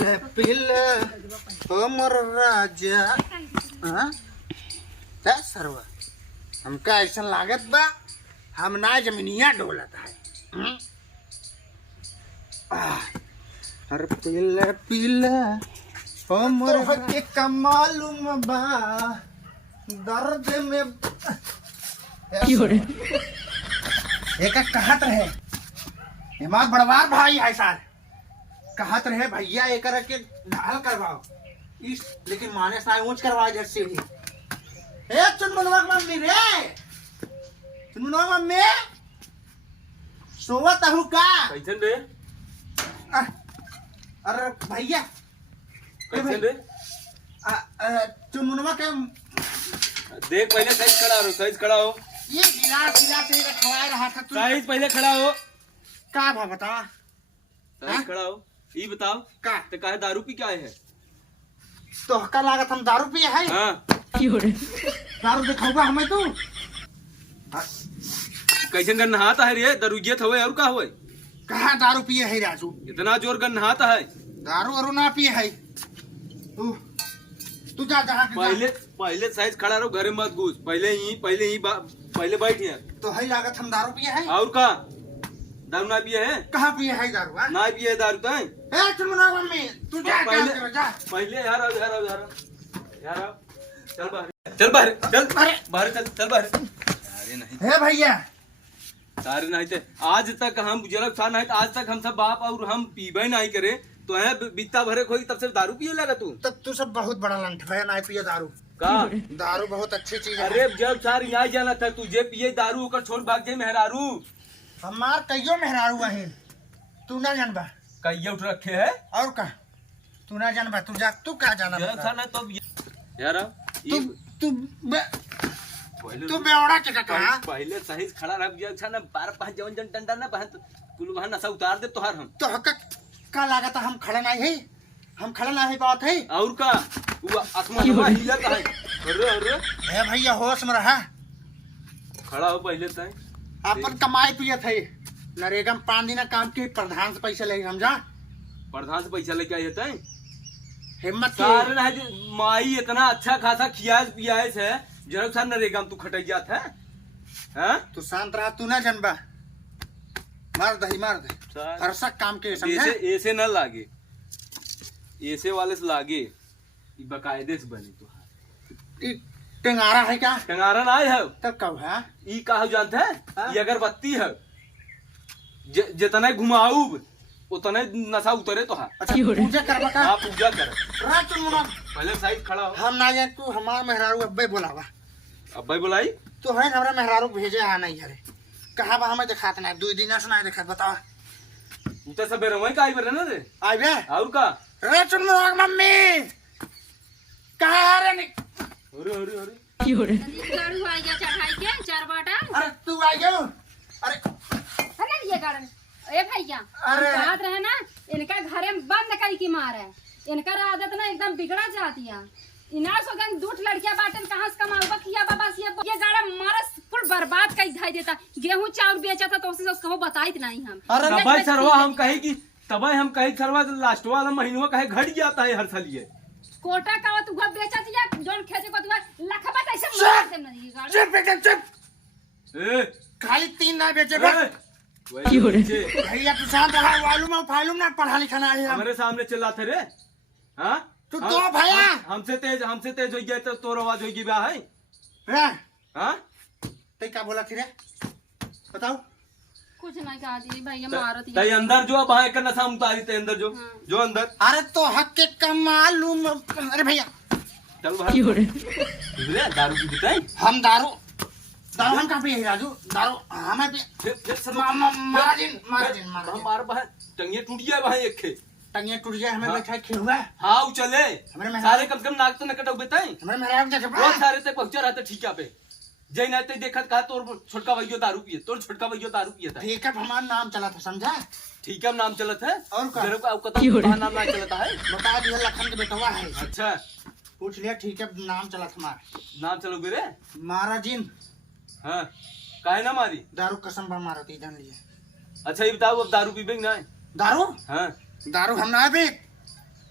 पीले पीले हमर राजा। हाँ क्या सरवा हमका ऐसा लागत बा हम ना जमीनिया डोलत है। अरे पीले पीले हमर के कमालूम बा दर्द में एक कहत रहे हमार बड़वार भाई है सर कहत रहे भैया एक के ढाल करवाओ इस लेकिन माने साय ऊंच करवा जैसे ही ए चुनमुनवा मम्मी रे चुनमुनवा मम्मी सोवत हूं का कैसन रे? अरे भैया कैसन रे? चुनमुनवा के देख पहले साइज खड़ा हो ये गिलास गिलास ही खवा रहा था तू साइज पहले खड़ा हो का भा बता साइज खड़ा हो ये बताओ का तो काहे दारू पी क्या है? तो का लागत हम दारू पिए है हाँ दारू दिखाऊगा हमें तू कैसन गन नहाता है रे? दरुजियत हवे और का हवे? कहाँ दारू पिए है राजू इतना जोर गन नहाता है? दारू और ना पिए है तू जा जहाँ पहले साइज खड़ा रहो घरे मत घुस पहले बैठ यहाँ तो है लागत हम दारू पिए है और का दारू ना पिए है? कहाँ पिए है दारू हाँ? ना पिए दारू तो है? ए चुनमुना मम्मी तू जा जा पहले यार चल बाहर चल बाहर अरे नहीं हे भैया सारे नहीं थे आज तक हम बुजुर्ग था नहीं आज तक हम सब बाप और हम पीबे नहीं करे तो है बित्ता भरे खोई तब से दारू पिए लगा तू तब तू सब बहुत बड़ा लंठ है ना पिए दारू का दारू बहुत अच्छी चीज है अरे जब सार यहाँ जाना था तुझे पिए दारू होकर छोड़ भाग जाए मेहरारू हमार कईयो मेहरारू है तू ना जानबा कईया उठ रखे है और का तू ना जानबा तू जा तू क्या जाना तो यार तू बेवड़ा के कहा पहले सही खड़ा रह गया ना 12-5 जवन जन डंडा ना बहन कुल वहां नशा उतार दे तोहार हम तो का लागत हम खड़ा नहीं है हम खड़ा नहीं बात है और का वो आसमान में हिला का है अरे ए भैया होश में रहा खड़ा हो पहले तय अपन कमाई पिए थे नरेगा में 5 दिन काम के प्रधान से पैसा ले समझा प्रधान से पैसा लेके आए थे हिम्मत कारण है माई इतना अच्छा खासा खियाज पियाज है जरूर सा नरेगा में तू खटक जात है हैं? तू शांत रहा तू ना जानबा मार दे हर सा काम के समझा ऐसे न लागे ऐसे वाले से लागे बकायदे से बने तो टेंगारा है क्या टंगारा ना है तब कब है ई का जानते है ये अगरबत्ती है जितना घुमाऊ उतना नशा उतरे तो अच्छा पूजा करबा का हाँ पूजा कर रात मुना पहले साइड खड़ा हो हम ना जाए तू हमार मेहरारू अब्बे बोलावा अब भाई बुलाई तो है हमरा मेहरारू भेजे आ नहीं हरे कहां बा हमें दिखात ना 2 दिन से ना दिखात बता उते सब रवई का आई बरे ना रे आबे और का रे चुन मम्मी कहां रे अरे गाड़ी आ गया चढ़ाई के 4 बाटा अरे तू आ गयो अरे ये गाड़ी ए भैया अरे बात रहे ना इनका घरे में बंद करी की मार है इनका आदत ना एकदम बिगड़ा जाती है इना सोगन दूठ लड़कियां बाटन कहां से कमाऊबा किया बाबा ये गाड़ा मारस कुल बर्बाद कर धाई देता गेहूं चावल बेचा था तो उसको बताइत नहीं हम तबई सरवा हम कहे कि तबई हम कहे सरवा लास्ट वाला महीनवा कहे घट जाता है हर साल ये कोटा का तू बेचा दिया जोन खेती को तू लखबा ऐसे मार दे ना ये गाड़ी चुप बेटा चुप ए खाली 3 ना बेचे बस भैया तू शांत रहा मालूम ना पढ़ा लिखा ना है हमारे सामने चिल्लाते रे हाँ तू तो भैया हमसे तेज हो गया तो तोर आवाज होगी ब्याह है रे हाँ ते क्या बोला थी रे बताओ कुछ नहीं कहा दी भैया मारत तई अंदर जो अब है करना साम उतारी ते अंदर जो अंदर अरे तो हक के कमालूम अरे भैया चल बाहर रे दारू की बताई हम दारू हम कहाँ पे है राजू दारू हमें पे मार्जिन हमारे बाहर टंगे टूट गया भाई एक खे टंगे टूट गया हमें बैठा खेलुआ हाँ वो चले सारे कम से कम नाक तो न कटो बताई हमारे मेहराब देखे बहुत सारे तक पहुंचा रहते ठीक है पे जय ना ते देखत कहा तोर छोटका भैया दारू पिए तोर छोटका भैया दारू पिए था ठीक है हमारा नाम चला था समझा ठीक है नाम चलत है और का मेरे को आपका नाम ना चलता है बता दिया लखन के बेटवा है अच्छा पूछ लिया ठीक है नाम चला था हमारा नाम चलो मेरे महाराजिन हाँ काहे ना मारी दारू कसम पर मारती जान लिए अच्छा ये बताओ अब दारू पीबे ना दारू हाँ दारू हम ना भी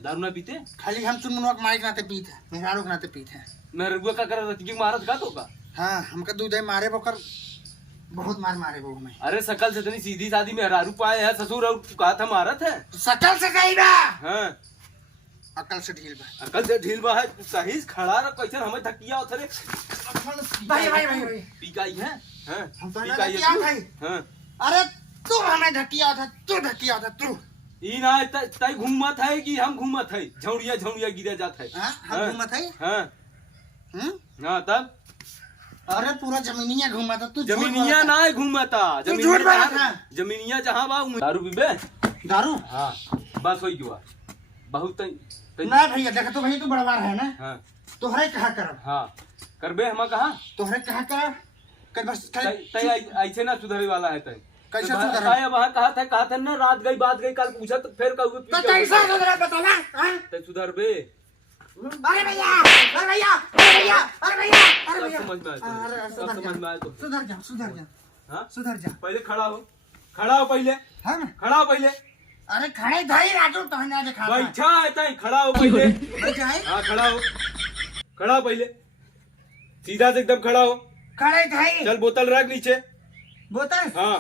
दारू ना पीते खाली हम चुनमुनवा के माइक नाते पीते मेहरारू के नाते पीते। मैं रघुआ का कर रही मारत का तो का। हाँ हमका दूध है मारे बोकर बहुत मारे वो में। अरे सकल से इतनी सीधी सादी मेहरारू पाए है ससुर और कहा था मारत है। सकल से कही बा हाँ अकल से ढील बा। अकल से ढील बा है सही खड़ा रख कैसे हमें धकिया उधर भाई पीकाई है। हाँ हम तो पीकाई धकिया है भाई। हाँ अरे तू हमें धकिया था तू ई ना तय घूमत है कि हम घूमत है झौड़िया गिरे जात है। हाँ हम घूमत है। हाँ हाँ तब अरे पूरा जमीनिया घूमा था तू। जमीनिया ना घूमता जमीनिया जहाँ बा दारू पीबे दारू। हाँ बस वही जुआ बहुत ना भैया देख तो भैया तू बड़वार है ना। हाँ तोहरे कहा कर। हाँ करबे हम कहा तोहरे कहा कर बस ऐसे ना सुधरे वाला है तय कैसे सुधरे वहाँ कहा था ना रात गई बात गई कल पूछा तो फिर कहूँ तो कैसा सुधरे बताना। तय सुधर बे अरे भैया समझ में आया तो सुधर जा पहले खड़ा हो पहले हाँ खड़ा हो पहले। अरे खड़े धाई राजू तो ना देखा बैठा है तय खड़ा हो पहले। बैठा है। हाँ खड़ा हो पहले सीधा से एकदम खड़ा हो। खड़े धाई चल बोतल रख नीचे। बोतल हाँ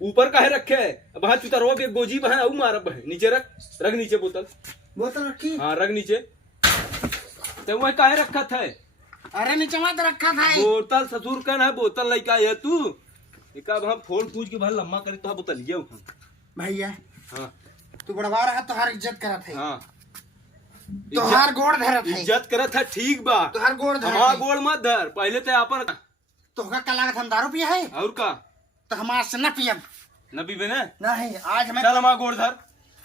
ऊपर काहे रखे है वहाँ चुतरवा भी गोजी बहन और मारब है नीचे रख नीचे बोतल रखी। हाँ रख नीचे तो वह काहे रखा था। अरे नीचे मत रखा था बोतल ससुर का ना बोतल लइका है तू एक अब हम फोन पूछ के भर लम्बा करे तो बोतल ये भैया। हाँ तू बड़वा रहा तोहार इज्जत करत है। हाँ तोहार गोड़ धरत है। इज्जत करत है ठीक बा तोहार गोड़ धरत हमारा है। गोड़ मत धर पहले तो अपन तोहका का लागत हम दारू पिया है और का तो हमार से न पियब न पीबे ना नहीं आज मैं चल हमारा गोड़ धर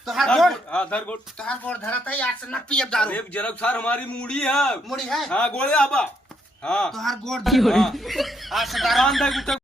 तोहार गोड़ हाँ धर गोड़ तोहार गोड़ धरत है आज से न पियब दारू। अरे जरब सार हमारी मूड़ी है मुड़ी है। हाँ गोड़े आबा हाँ तोहार गोड़ धर हाँ आज से दारू कान